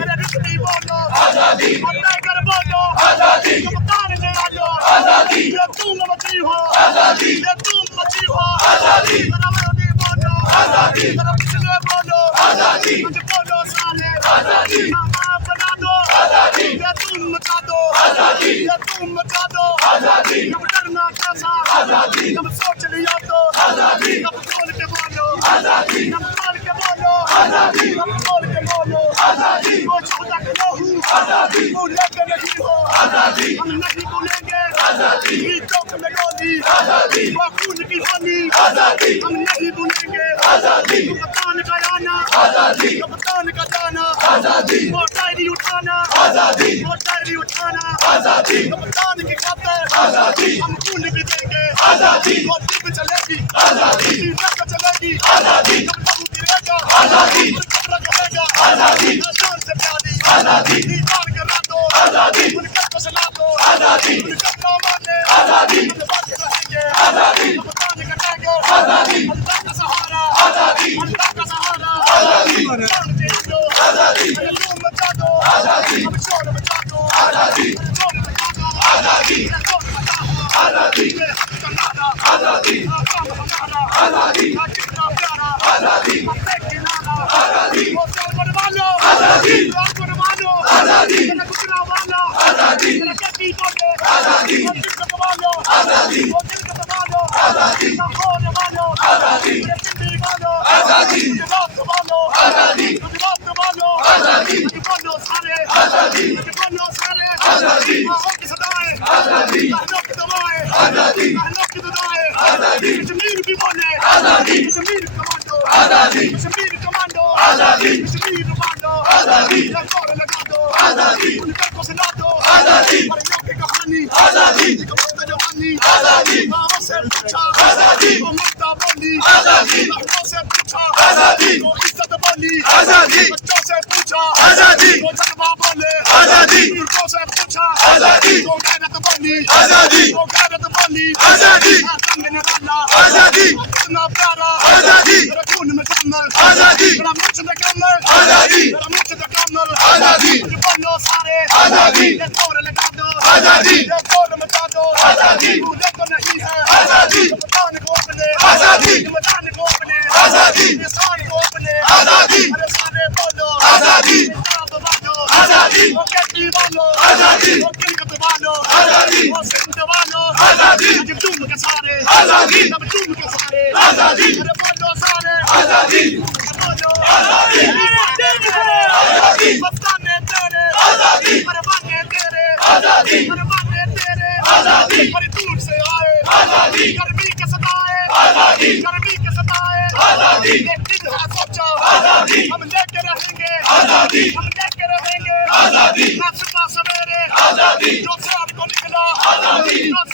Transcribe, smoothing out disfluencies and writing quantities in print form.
मेरे रिश्ते बोलो आजादी अन्याय कर बोलो आजादी कप्तान ने आजो आजादी ये तुम मची हो आजादी ये तुम मची हो आजादी मेरा वादी बोलो आजादी मेरा पिछले बोलो आजादी मुझे बोलो साले आजादी मामा बना दो आजादी ये तुम मचा दो आजादी ये तुम मचा दो आजादी कब डरना कैसा आजादी कब सोच लिया तो आजादी कब खोल के बोलो आजादी कब खोल के बोलो आजादी कब खोल के बोलो आजादी वो चाहता कि लो हूँ आजादी भूले के नहीं हो आजादी हम नहीं भूलेंगे आजादी ये चौक में गोली आजादी वो खून की हानि आजादी हम नहीं भूलेंगे आजादी कप्तान का आना आजादी कप्तान का जाना आजादी वो डायरी उठाना आजादी वो डायरी उठाना आजादी कप्तान की खातिर आजादी हम खून भी देंगे आजादी वो जीप चलेगी आजादी जीप चलेगी आजादी जब बाबू गिरेगा आजादी कमरा करेगा आजादी शान से प्यारी आजादी दीदार करा दो आजादी उनका को सला दो आजादी उनका नाम माने आजादी हम बात रहेंगे आजादी कप्तान का टाइगर आजादी अल्लाह का सहारा आजादी अल्लाह का सहारा आजादी जान दे दो आजादी तुम बचा दो आजादी हम शोर बचा दो आजादी शोर बचा दो आजादी शोर बचा दो आजादी ये हक का नारा आजादी काम हमारा आजादी कितना प्यारा आजादी अपने किनारा आजादी वो चल बनवा लो आजादी चल बनवा लो आजादी मेरा गुजरा वाला आजादी मेरा कटी बोले आजादी वो दिल का दबा लो आजादी वो दिल का दबा लो आजादी ना होने वालो आजादी मेरे जिंदगी वालो आजादी मुझे बात दबा लो आजादी मुझे बात दबा लो आजादी मुझे बोलो सारे आजादी मुझे बोलो सारे आजादी आहों की सदाएं आजादी कहलों की दवाएं आजादी कहलों की दुआएं आजादी कश्मीर भी बोले आजादी कश्मीर कमांडो आजादी कश्मीर कमांडो आजादी कश्मीर कमांडो आजादी या जोर लगा दो आजादी उनका को सुना दो आजादी परियों की कहानी आजादी कमता जवानी आजादी माँ से पूछा आजादी वो ममता बोली आजादी लड़कों से पूछा आजादी वो इज्जत बोली आजादी बच्चों से पूछा आजादी वो जज्बा बोले आजादी लड़कों से पूछा आजादी वो गैरत बोली आजादी वो गैरत बोली आजादी संग निराला आजादी कितना प्यारा आजादी मेरा खून में कमल आजादी मेरा मुझ में कमल आजादी मेरा मुझ में कमल आजादी मुझे बोलो सारे आजादी ये जोर लगा दो आजादी ये जोर मचा दो आजादी मुझे तो नहीं है आजादी मैदान को अपने आजादी मैदान को अपने आजादी इंसान को अपने आजादी अरे सारे बोलो आजादी इंसाफ बोलो आजादी वो कहती बोलो आजादी वो किलकत बोलो आजादी वो सिंध बोलो आजादी जब तुम के सारे आजादी जब तुम के सारे आजादी अरे बोलो सारे आजादी बोलो आजादी आजादी मस्ताने तेरे आजादी अरे बाने तेरे आजादी अरे बाने तेरे आजादी बड़ी दूर से आए आजादी गर्मी के सताए आजादी गर्मी के सताए आजादी एक दिन है सोचा आजादी हम लेके रहेंगे आजादी हम लेके रहेंगे आजादी ना सुबह सवेरे आजादी जो शाम को निकला आजादी जो